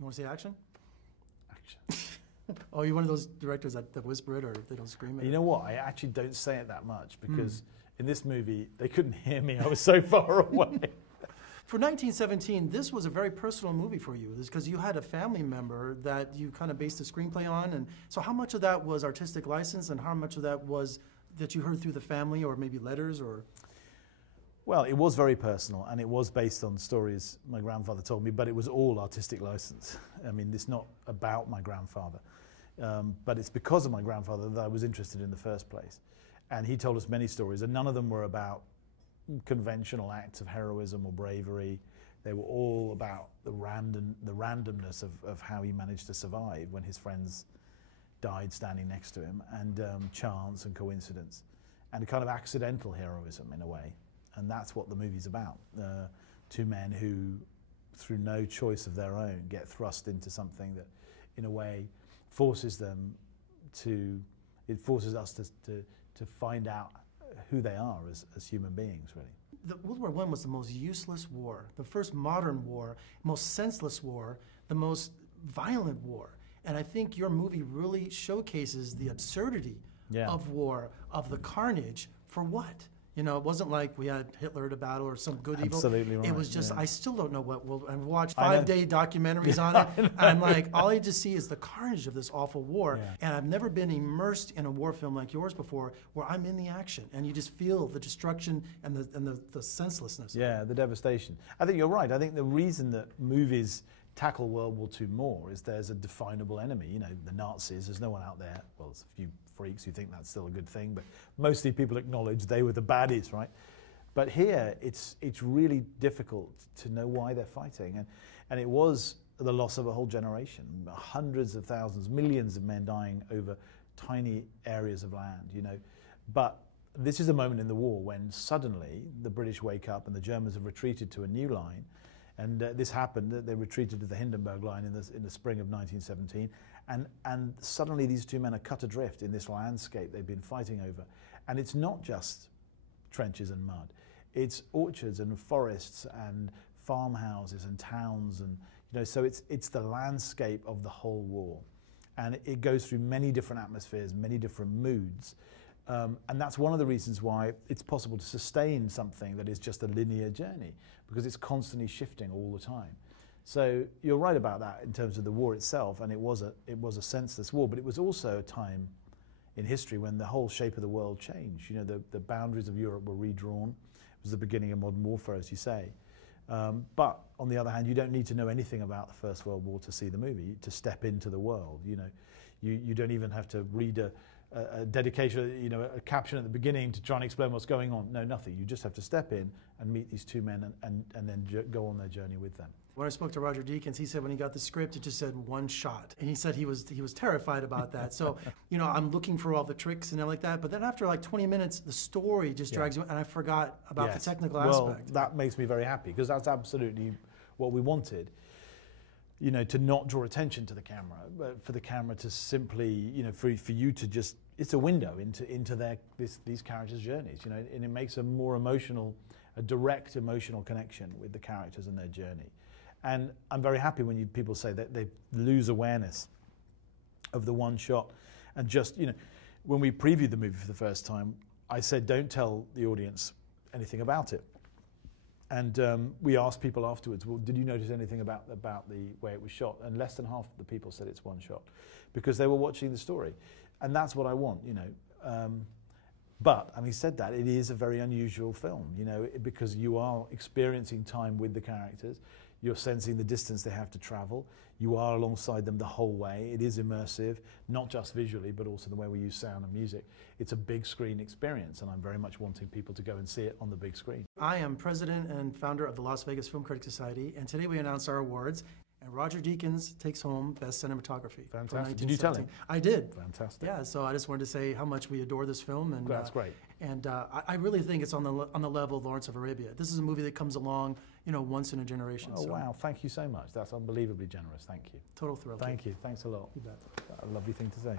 You want to say action? Action. Oh, you're one of those directors that whisper it or they don't scream it? You know what? I actually don't say it that much because in this movie, they couldn't hear me. I was so far away. For 1917, this was a very personal movie for you because you had a family member that you kind of based the screenplay on. And so how much of that was artistic license and how much of that was that you heard through the family or maybe letters or? Well, it was very personal and it was based on stories my grandfather told me, but it was all artistic license. I mean, it's not about my grandfather, but it's because of my grandfather that I was interested in the first place. And he told us many stories and none of them were about conventional acts of heroism or bravery. They were all about the randomness of how he managed to survive when his friends died standing next to him, and chance and coincidence, and a kind of accidental heroism in a way. And that's what the movie's about. Two men who, through no choice of their own, get thrust into something that, in a way, forces us to find out who they are as human beings, really. World War I was the most useless war, the first modern war, most senseless war, the most violent war. And I think your movie really showcases the absurdity of war, of the carnage, for what? You know, it wasn't like we had Hitler at a battle or some good evil. Absolutely right. It was just, I still don't know what we'll, and watch 5-day documentaries on it. And I'm like, all I just see is the carnage of this awful war. Yeah. And I've never been immersed in a war film like yours before, where I'm in the action and you just feel the destruction and the senselessness. Yeah, the devastation. I think you're right. I think the reason that movies tackle World War II more is there's a definable enemy. You know, the Nazis, there's no one out there, well, there's a few freaks who think that's still a good thing, but mostly people acknowledge they were the baddies, right? But here, it's really difficult to know why they're fighting. And it was the loss of a whole generation, hundreds of thousands, millions of men dying over tiny areas of land, you know. But this is a moment in the war when suddenly the British wake up and the Germans have retreated to a new line. And this happened, they retreated to the Hindenburg Line in the spring of 1917, and suddenly these two men are cut adrift in this landscape they've been fighting over. And it's not just trenches and mud, it's orchards and forests and farmhouses and towns, and you know, so it's the landscape of the whole war. And it goes through many different atmospheres, many different moods. And that's one of the reasons why it's possible to sustain something that is just a linear journey, because it's constantly shifting all the time. So you're right about that in terms of the war itself, and it was a senseless war, but it was also a time in history when the whole shape of the world changed. You know, the boundaries of Europe were redrawn. It was the beginning of modern warfare, as you say. But on the other hand, you don't need to know anything about the First World War to see the movie, to step into the world. You know, you don't even have to read a dedication, you know, a caption at the beginning to try and explain what's going on. No, nothing. You just have to step in and meet these two men and then go on their journey with them. When I spoke to Roger Deakins, he said when he got the script, it just said one shot. And he said he was terrified about that. So, you know, I'm looking for all the tricks and everything like that. But then after like 20 minutes, the story just drags you, and I forgot about the technical aspect. Well, that makes me very happy, because that's absolutely what we wanted. You know, to not draw attention to the camera, but for the camera to simply, you know, for you to just, it's a window into these characters' journeys, you know, and it makes a more emotional, a direct emotional connection with the characters and their journey. And I'm very happy when people say that they lose awareness of the one shot. And just, you know, when we previewed the movie for the first time, I said, don't tell the audience anything about it. And we asked people afterwards, well, did you notice anything about the way it was shot? And less than half of the people said it's one shot, because they were watching the story. And that's what I want, you know. But having said that, it is a very unusual film, you know, because you are experiencing time with the characters. You're sensing the distance they have to travel. You are alongside them the whole way. It is immersive, not just visually, but also the way we use sound and music. It's a big screen experience, and I'm very much wanting people to go and see it on the big screen. I am president and founder of the Las Vegas Film Critic Society, and today we announce our awards. And Roger Deakins takes home Best Cinematography. Fantastic. Did you tell him? I did. Fantastic. Yeah, so I just wanted to say how much we adore this film. And that's great. And I really think it's on the level of Lawrence of Arabia. This is a movie that comes along, you know, once in a generation. Oh, so. Wow. Thank you so much. That's unbelievably generous. Thank you. Total thrill. Thank you. Thanks a lot. You bet. A lovely thing to say.